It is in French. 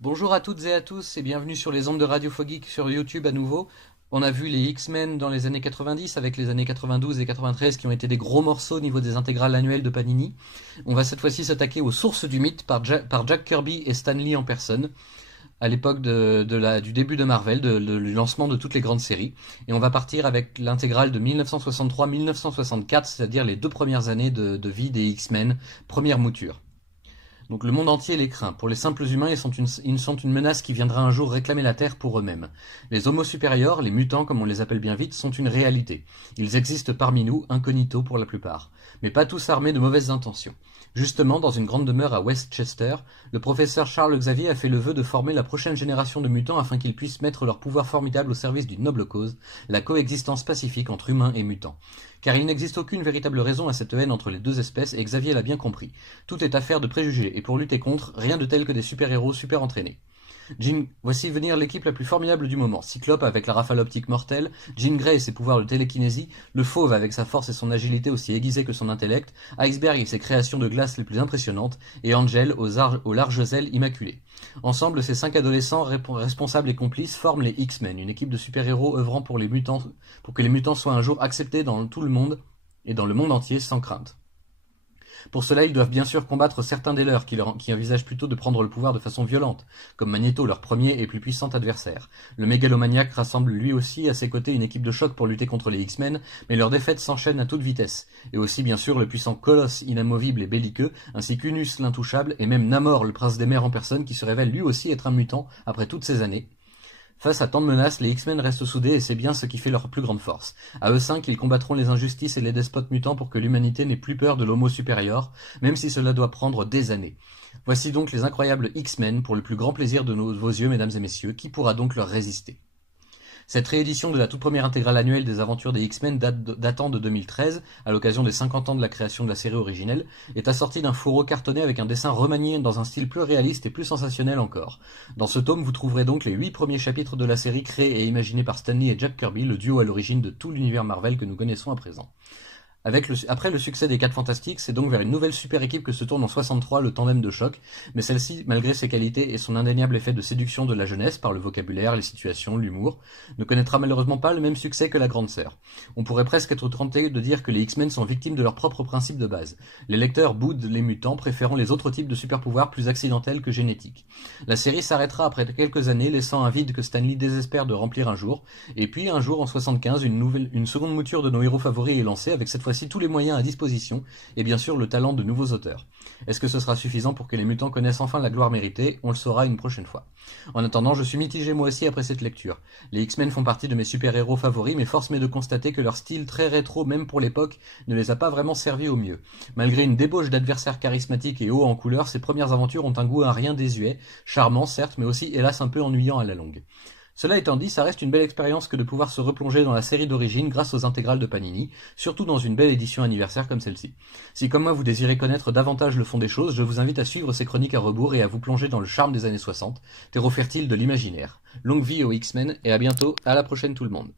Bonjour à toutes et à tous et bienvenue sur les ondes de Radio Foggeek sur YouTube à nouveau. On a vu les X-Men dans les années 90 avec les années 92 et 93 qui ont été des gros morceaux au niveau des intégrales annuelles de Panini. On va cette fois-ci s'attaquer aux sources du mythe par Jack Kirby et Stan Lee en personne à l'époque du début de Marvel, du lancement de toutes les grandes séries. Et on va partir avec l'intégrale de 1963-1964, c'est-à-dire les 2 premières années de vie des X-Men, première mouture. Donc le monde entier les craint. Pour les simples humains, ils sont une menace qui viendra un jour réclamer la Terre pour eux-mêmes. Les Homo supérieurs, les mutants comme on les appelle bien vite, sont une réalité. Ils existent parmi nous, incognito pour la plupart. Mais pas tous armés de mauvaises intentions. Justement, dans une grande demeure à Westchester, le professeur Charles Xavier a fait le vœu de former la prochaine génération de mutants afin qu'ils puissent mettre leur pouvoir formidable au service d'une noble cause, la coexistence pacifique entre humains et mutants. Car il n'existe aucune véritable raison à cette haine entre les deux espèces et Xavier l'a bien compris. Tout est affaire de préjugés et pour lutter contre, rien de tel que des super-héros super entraînés. Voici venir l'équipe la plus formidable du moment. Cyclope avec la rafale optique mortelle, Jean Grey et ses pouvoirs de télékinésie, le Fauve avec sa force et son agilité aussi aiguisée que son intellect, Iceberg et ses créations de glace les plus impressionnantes, et Angel aux larges ailes immaculées. Ensemble, ces 5 adolescents responsables et complices forment les X-Men, une équipe de super-héros œuvrant pour que les mutants soient un jour acceptés dans tout le monde et dans le monde entier sans crainte. Pour cela, ils doivent bien sûr combattre certains des leurs qui envisagent plutôt de prendre le pouvoir de façon violente, comme Magneto, leur premier et plus puissant adversaire. Le mégalomaniaque rassemble lui aussi à ses côtés une équipe de choc pour lutter contre les X-Men, mais leurs défaites s'enchaînent à toute vitesse. Et aussi bien sûr le puissant Colosse inamovible et belliqueux, ainsi qu'Unus l'intouchable, et même Namor, le prince des mers en personne, qui se révèle lui aussi être un mutant après toutes ces années. Face à tant de menaces, les X-Men restent soudés et c'est bien ce qui fait leur plus grande force. À eux 5, ils combattront les injustices et les despotes mutants pour que l'humanité n'ait plus peur de l'homo supérieur, même si cela doit prendre des années. Voici donc les incroyables X-Men pour le plus grand plaisir de vos yeux, mesdames et messieurs, qui pourra donc leur résister. Cette réédition de la toute première intégrale annuelle des aventures des X-Men datant de 2013, à l'occasion des 50 ans de la création de la série originelle, est assortie d'un fourreau cartonné avec un dessin remanié dans un style plus réaliste et plus sensationnel encore. Dans ce tome, vous trouverez donc les 8 premiers chapitres de la série créés et imaginés par Stan Lee et Jack Kirby, le duo à l'origine de tout l'univers Marvel que nous connaissons à présent. Après le succès des 4 Fantastiques, c'est donc vers une nouvelle super équipe que se tourne en 63 le tandem de choc, mais celle-ci, malgré ses qualités et son indéniable effet de séduction de la jeunesse par le vocabulaire, les situations, l'humour, ne connaîtra malheureusement pas le même succès que la grande sœur. On pourrait presque être tenté de dire que les X-Men sont victimes de leurs propres principes de base. Les lecteurs boudent les mutants, préférant les autres types de super-pouvoirs plus accidentels que génétiques. La série s'arrêtera après quelques années, laissant un vide que Stan Lee désespère de remplir un jour, et puis un jour en 75, une seconde mouture de nos héros favoris est lancée avec cette fois tous les moyens à disposition, et bien sûr le talent de nouveaux auteurs. Est-ce que ce sera suffisant pour que les mutants connaissent enfin la gloire méritée? On le saura une prochaine fois. En attendant, je suis mitigé moi aussi après cette lecture. Les X-Men font partie de mes super-héros favoris, mais force m'est de constater que leur style très rétro, même pour l'époque, ne les a pas vraiment servis au mieux. Malgré une débauche d'adversaires charismatiques et hauts en couleur, ces premières aventures ont un goût à rien désuet, charmant certes, mais aussi hélas un peu ennuyant à la longue. Cela étant dit, ça reste une belle expérience que de pouvoir se replonger dans la série d'origine grâce aux intégrales de Panini, surtout dans une belle édition anniversaire comme celle-ci. Si comme moi vous désirez connaître davantage le fond des choses, je vous invite à suivre ces chroniques à rebours et à vous plonger dans le charme des années 60, terreau fertile de l'imaginaire. Longue vie aux X-Men et à bientôt, à la prochaine tout le monde.